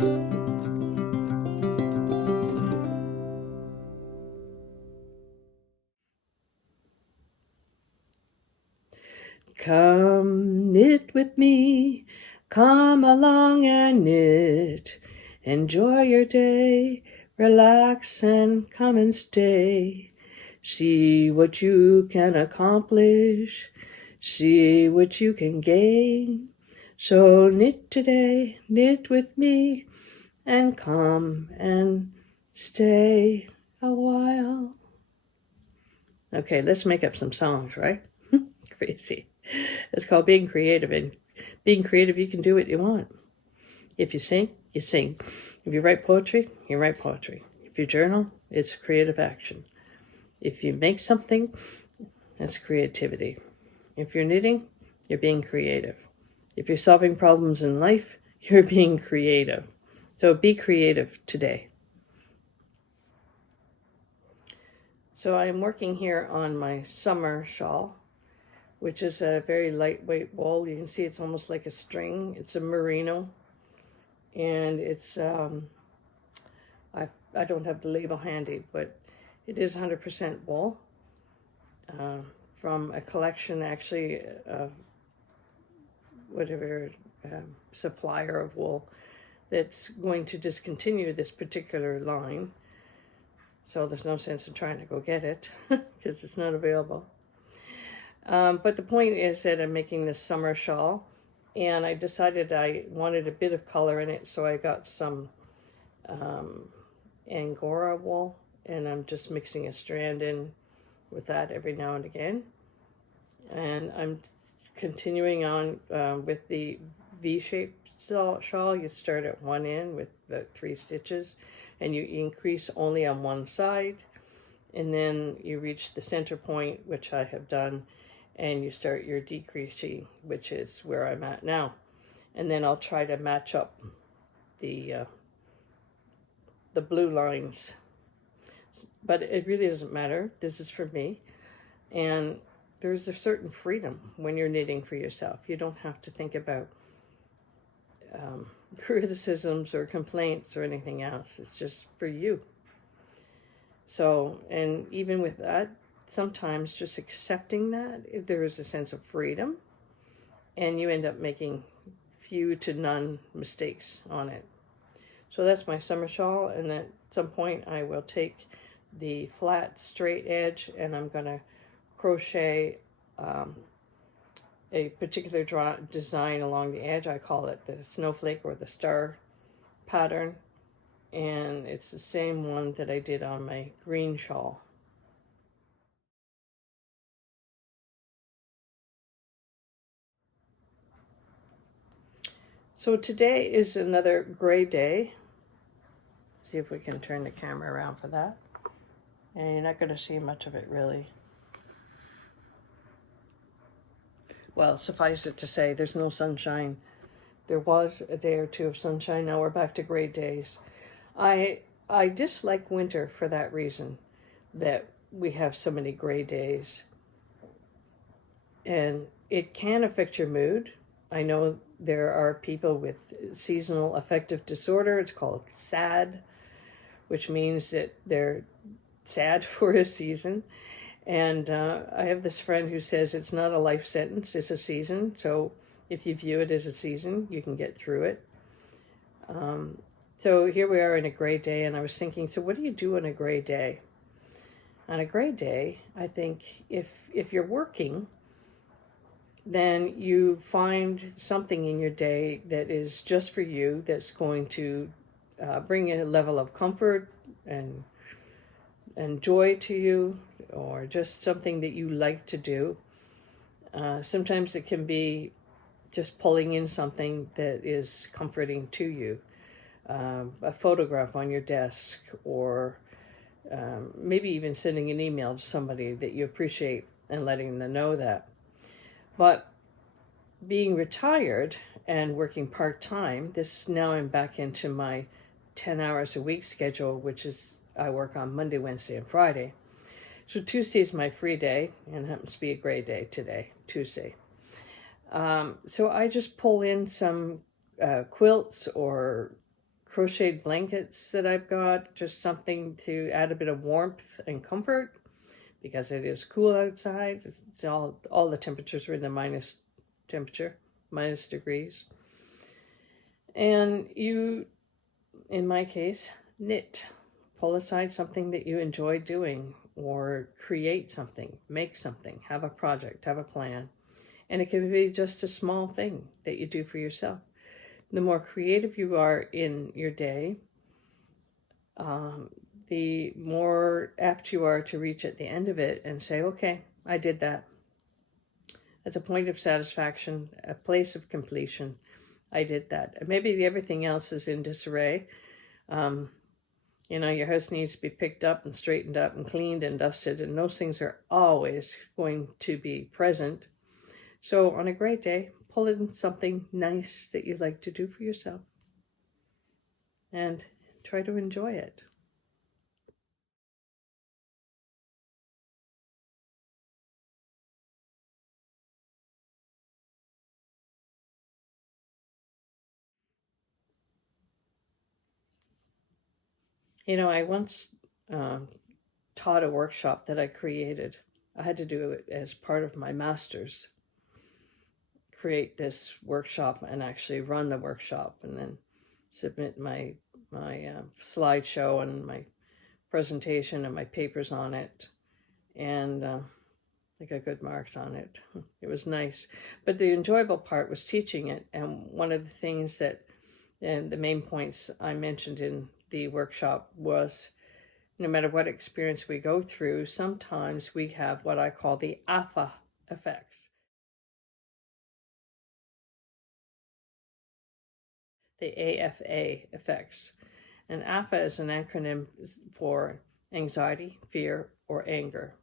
Come knit with me, come along and knit. Enjoy your day, relax and come and stay. See what you can accomplish, see what you can gain. So knit today, knit with me, and come and stay a while. Okay, let's make up some songs, right? Crazy. It's called being creative, and being creative, you can do what you want. If you sing, you sing. If you write poetry, you write poetry. If you journal, it's creative action. If you make something, that's creativity. If you're knitting, you're being creative. If you're solving problems in life, you're being creative. So be creative today. So I'm working here on my summer shawl, which is a very lightweight wool. You can see it's almost like a string. It's a merino, and it's I don't have the label handy, but it is 100% wool from a collection, actually, of whatever supplier of wool that's going to discontinue this particular line. So there's no sense in trying to go get it because it's not available. But the point is that I'm making this summer shawl, and I decided I wanted a bit of color in it, so I got some Angora wool, and I'm just mixing a strand in with that every now and again. And I'm continuing on with the V-shaped shawl. You start at one end with the 3 stitches, and you increase only on one side, and then you reach the center point, which I have done, and you start your decreasing, which is where I'm at now. And then I'll try to match up the blue lines. But it really doesn't matter. This is for me. And there's a certain freedom when you're knitting for yourself. You don't have to think about criticisms or complaints or anything else. It's just for you. So, and even with that, sometimes just accepting that, there is a sense of freedom, and you end up making few to none mistakes on it. So that's my summer shawl, and at some point I will take the flat straight edge and I'm going to crochet a particular design along the edge. I call it the snowflake or the star pattern, and it's the same one that I did on my green shawl. So today is another gray day. See if we can turn the camera around for that. And you're not going to see much of it really. Well, suffice it to say, there's no sunshine. There was a day or two of sunshine. Now we're back to gray days. I dislike winter for that reason, that we have so many gray days. And it can affect your mood. I know there are people with seasonal affective disorder. It's called SAD, which means that they're sad for a season. And I have this friend who says it's not a life sentence, it's a season. So if you view it as a season, you can get through it. So here we are in a gray day, and I was thinking, so what do you do on a gray day? On a gray day, I think if you're working, then you find something in your day that is just for you, that's going to bring a level of comfort and joy to you, or just something that you like to do. Sometimes it can be just pulling in something that is comforting to you. A photograph on your desk, or maybe even sending an email to somebody that you appreciate and letting them know that. But being retired and working part-time, now I'm back into my 10 hours a week schedule, which is I work on Monday, Wednesday, and Friday. So Tuesday is my free day, and it happens to be a gray day today, Tuesday. So I just pull in some quilts or crocheted blankets that I've got, just something to add a bit of warmth and comfort because it is cool outside. It's all the temperatures are in the minus temperature, minus degrees. And you, in my case, knit. Pull aside something that you enjoy doing, or create something, make something, have a project, have a plan. And it can be just a small thing that you do for yourself. The more creative you are in your day, the more apt you are to reach at the end of it and say, okay, I did that. It's a point of satisfaction, a place of completion. I did that. And maybe everything else is in disarray. Your house needs to be picked up and straightened up and cleaned and dusted, and those things are always going to be present. So on a great day, pull in something nice that you like to do for yourself and try to enjoy it. I once taught a workshop that I created. I had to do it as part of my master's, create this workshop and actually run the workshop and then submit my slideshow and my presentation and my papers on it. And I got good marks on it. It was nice. But the enjoyable part was teaching it. And one of the things that, and the main points I mentioned in the workshop was, no matter what experience we go through, sometimes we have what I call the AFA effects. The AFA effects. And AFA is an acronym for anxiety, fear, or anger.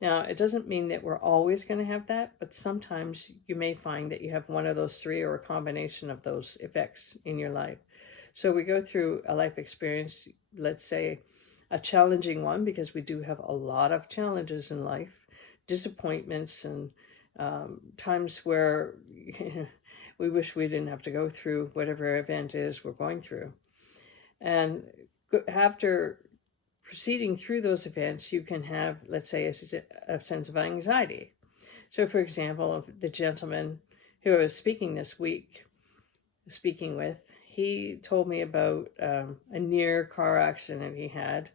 Now, it doesn't mean that we're always going to have that, but sometimes you may find that you have one of those three or a combination of those effects in your life. So we go through a life experience, let's say a challenging one, because we do have a lot of challenges in life, disappointments and times where we wish we didn't have to go through whatever event is we're going through. And after proceeding through those events, you can have, let's say, a sense of anxiety. So, for example, the gentleman who I was speaking with, he told me about a near car accident he had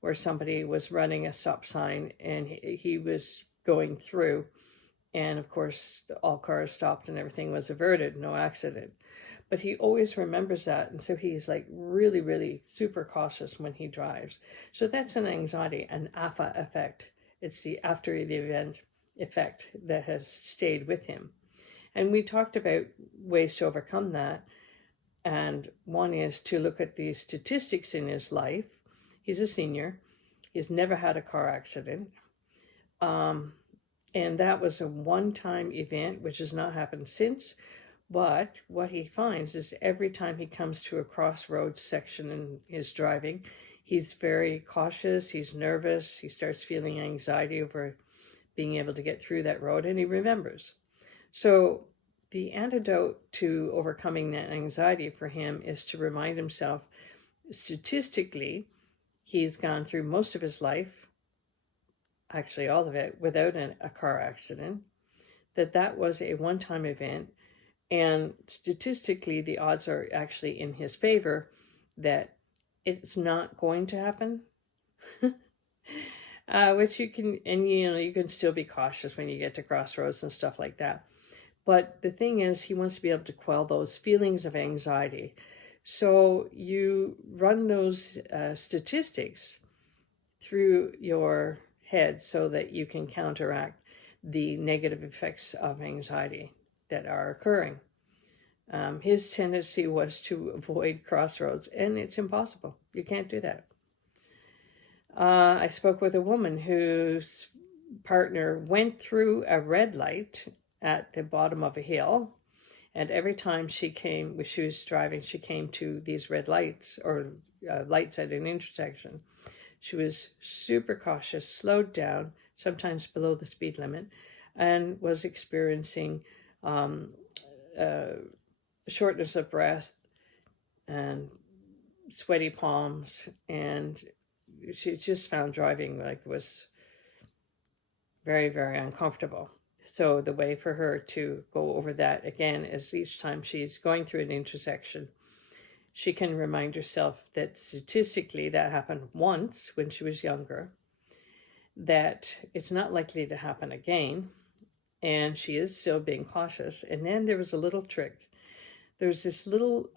where somebody was running a stop sign and he was going through. And of course, all cars stopped and everything was averted, no accident. But he always remembers that. And so he's like really, really super cautious when he drives. So that's an anxiety, an AFA effect. It's the after the event effect that has stayed with him. And we talked about ways to overcome that. And one is to look at the statistics in his life. He's a senior. He's never had a car accident. And that was a one-time event, which has not happened since. But what he finds is every time he comes to a crossroads section in his driving, he's very cautious, he's nervous, he starts feeling anxiety over being able to get through that road, and he remembers. So the antidote to overcoming that anxiety for him is to remind himself, statistically, he's gone through most of his life, actually all of it, without a car accident, that was a one-time event. And statistically, the odds are actually in his favor that it's not going to happen. Which you can, and you can still be cautious when you get to crossroads and stuff like that. But the thing is, he wants to be able to quell those feelings of anxiety. So you run those statistics through your head so that you can counteract the negative effects of anxiety that are occurring. His tendency was to avoid crossroads, and it's impossible. You can't do that. I spoke with a woman whose partner went through a red light at the bottom of a hill, and every time she was driving, she came to these red lights or lights at an intersection. She was super cautious, slowed down, sometimes below the speed limit, and was experiencing shortness of breath and sweaty palms, and she just found driving was very, very uncomfortable. So the way for her to go over that again is each time she's going through an intersection, she can remind herself that statistically that happened once when she was younger, that it's not likely to happen again, and she is still being cautious. And then there was a little trick. There's this little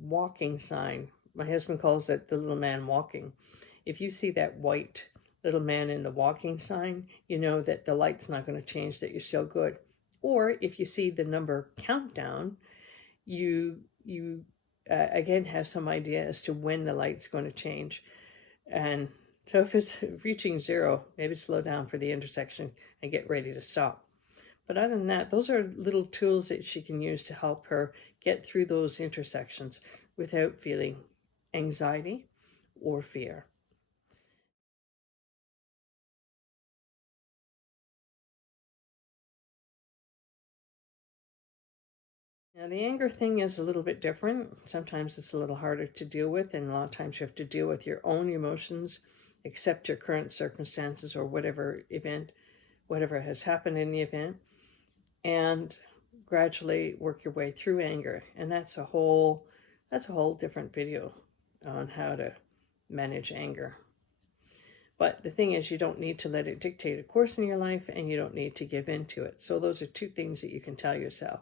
walking sign. My husband calls it the little man walking. If you see that white little man in the walking sign, you know that the light's not going to change, that you're still good. Or if you see the number countdown, you again have some idea as to when the light's going to change. And so if it's reaching 0, maybe slow down for the intersection and get ready to stop. But other than that, those are little tools that she can use to help her get through those intersections without feeling anxiety or fear. Now, the anger thing is a little bit different. Sometimes it's a little harder to deal with, and a lot of times you have to deal with your own emotions, accept your current circumstances or whatever event, whatever has happened in the event, and gradually work your way through anger. And that's a whole different video on how to manage anger. But the thing is, you don't need to let it dictate a course in your life, and you don't need to give in to it. So those are two things that you can tell yourself.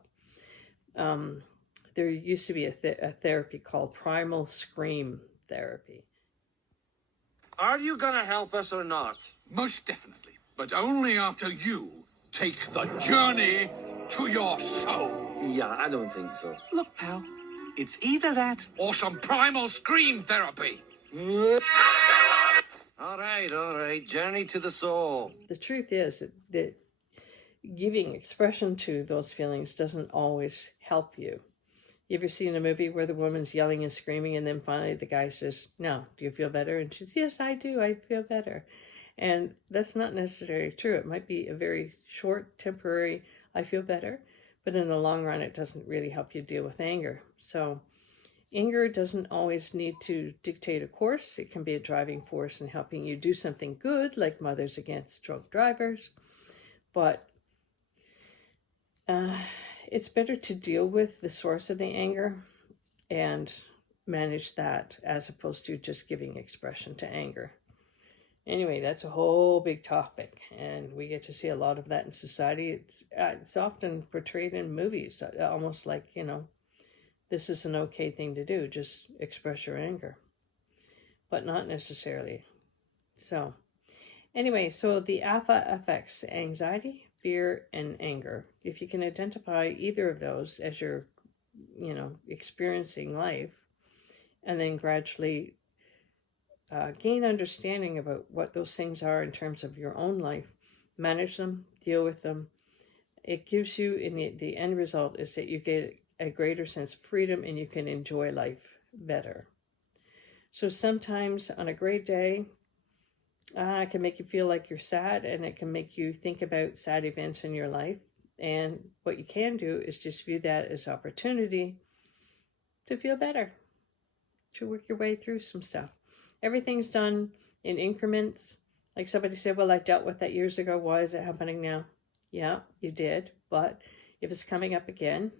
There used to be a therapy called primal scream therapy. Are you gonna help us or not? Most definitely, but only after you take the journey to your soul. Yeah, I don't think so. Look, pal, it's either that or some primal scream therapy. All right. Journey to the soul. The truth is that giving expression to those feelings doesn't always help you. You ever seen a movie where the woman's yelling and screaming, and then finally the guy says, "No, do you feel better?" And she says, "Yes, I do. I feel better." And that's not necessarily true. It might be a very short, temporary, "I feel better," but in the long run, it doesn't really help you deal with anger. So anger doesn't always need to dictate a course. It can be a driving force in helping you do something good, like Mothers Against Drunk Drivers. But it's better to deal with the source of the anger and manage that as opposed to just giving expression to anger. Anyway, that's a whole big topic, and we get to see a lot of that in society. It's often portrayed in movies, almost like, this is an okay thing to do, just express your anger, but not necessarily. So anyway, so the AFA affects anxiety, fear, and anger. If you can identify either of those as you're, experiencing life, and then gradually gain understanding about what those things are in terms of your own life, manage them, deal with them, it gives you, in the end result is that you get a greater sense of freedom and you can enjoy life better. So sometimes on a great day, it can make you feel like you're sad, and it can make you think about sad events in your life. And what you can do is just view that as opportunity to feel better, to work your way through some stuff. Everything's done in increments. Like somebody said, well, I dealt with that years ago. Why is it happening now? Yeah, you did. But if it's coming up again,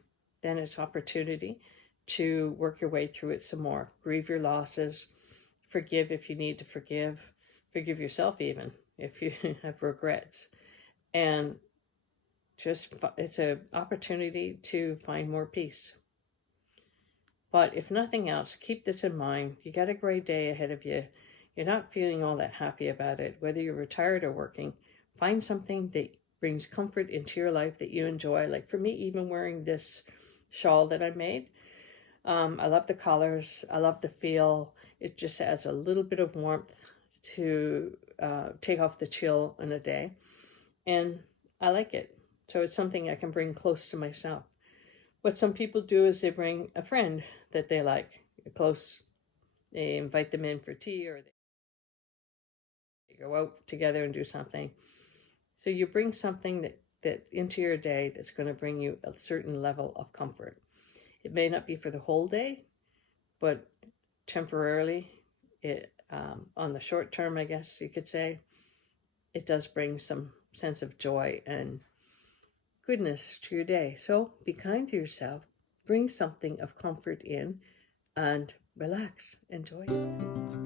then it's opportunity to work your way through it some more. Grieve your losses. Forgive if you need to forgive. Forgive yourself even if you have regrets. And it's an opportunity to find more peace. But if nothing else, keep this in mind. You got a great day ahead of you. You're not feeling all that happy about it, whether you're retired or working. Find something that brings comfort into your life that you enjoy. Like for me, even wearing this shawl that I made, I love the colors. I love the feel. It just adds a little bit of warmth to take off the chill in a day. And I like it. So it's something I can bring close to myself. What some people do is they bring a friend that they like, close. They invite them in for tea, or they go out together and do something. So you bring something that into your day that's going to bring you a certain level of comfort. It may not be for the whole day, but temporarily, it on the short term, I guess you could say, it does bring some sense of joy and goodness to your day. So be kind to yourself, bring something of comfort in, and relax, enjoy it.